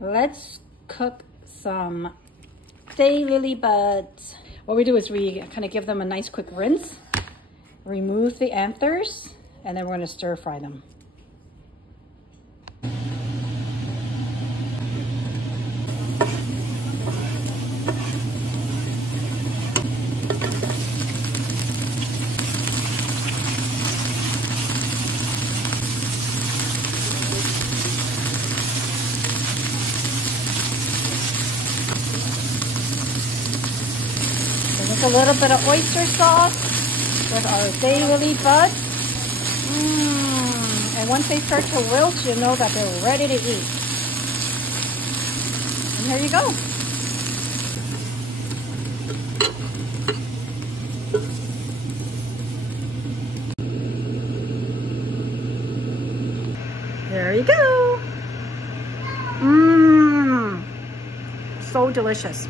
Let's cook some daylily buds. What we do is we kind of give them a nice quick rinse, remove the anthers, and then we're going to stir fry them. A little bit of oyster sauce with our daylily buds. And once they start to wilt, you know that they're ready to eat. And here you go. There you go. So delicious.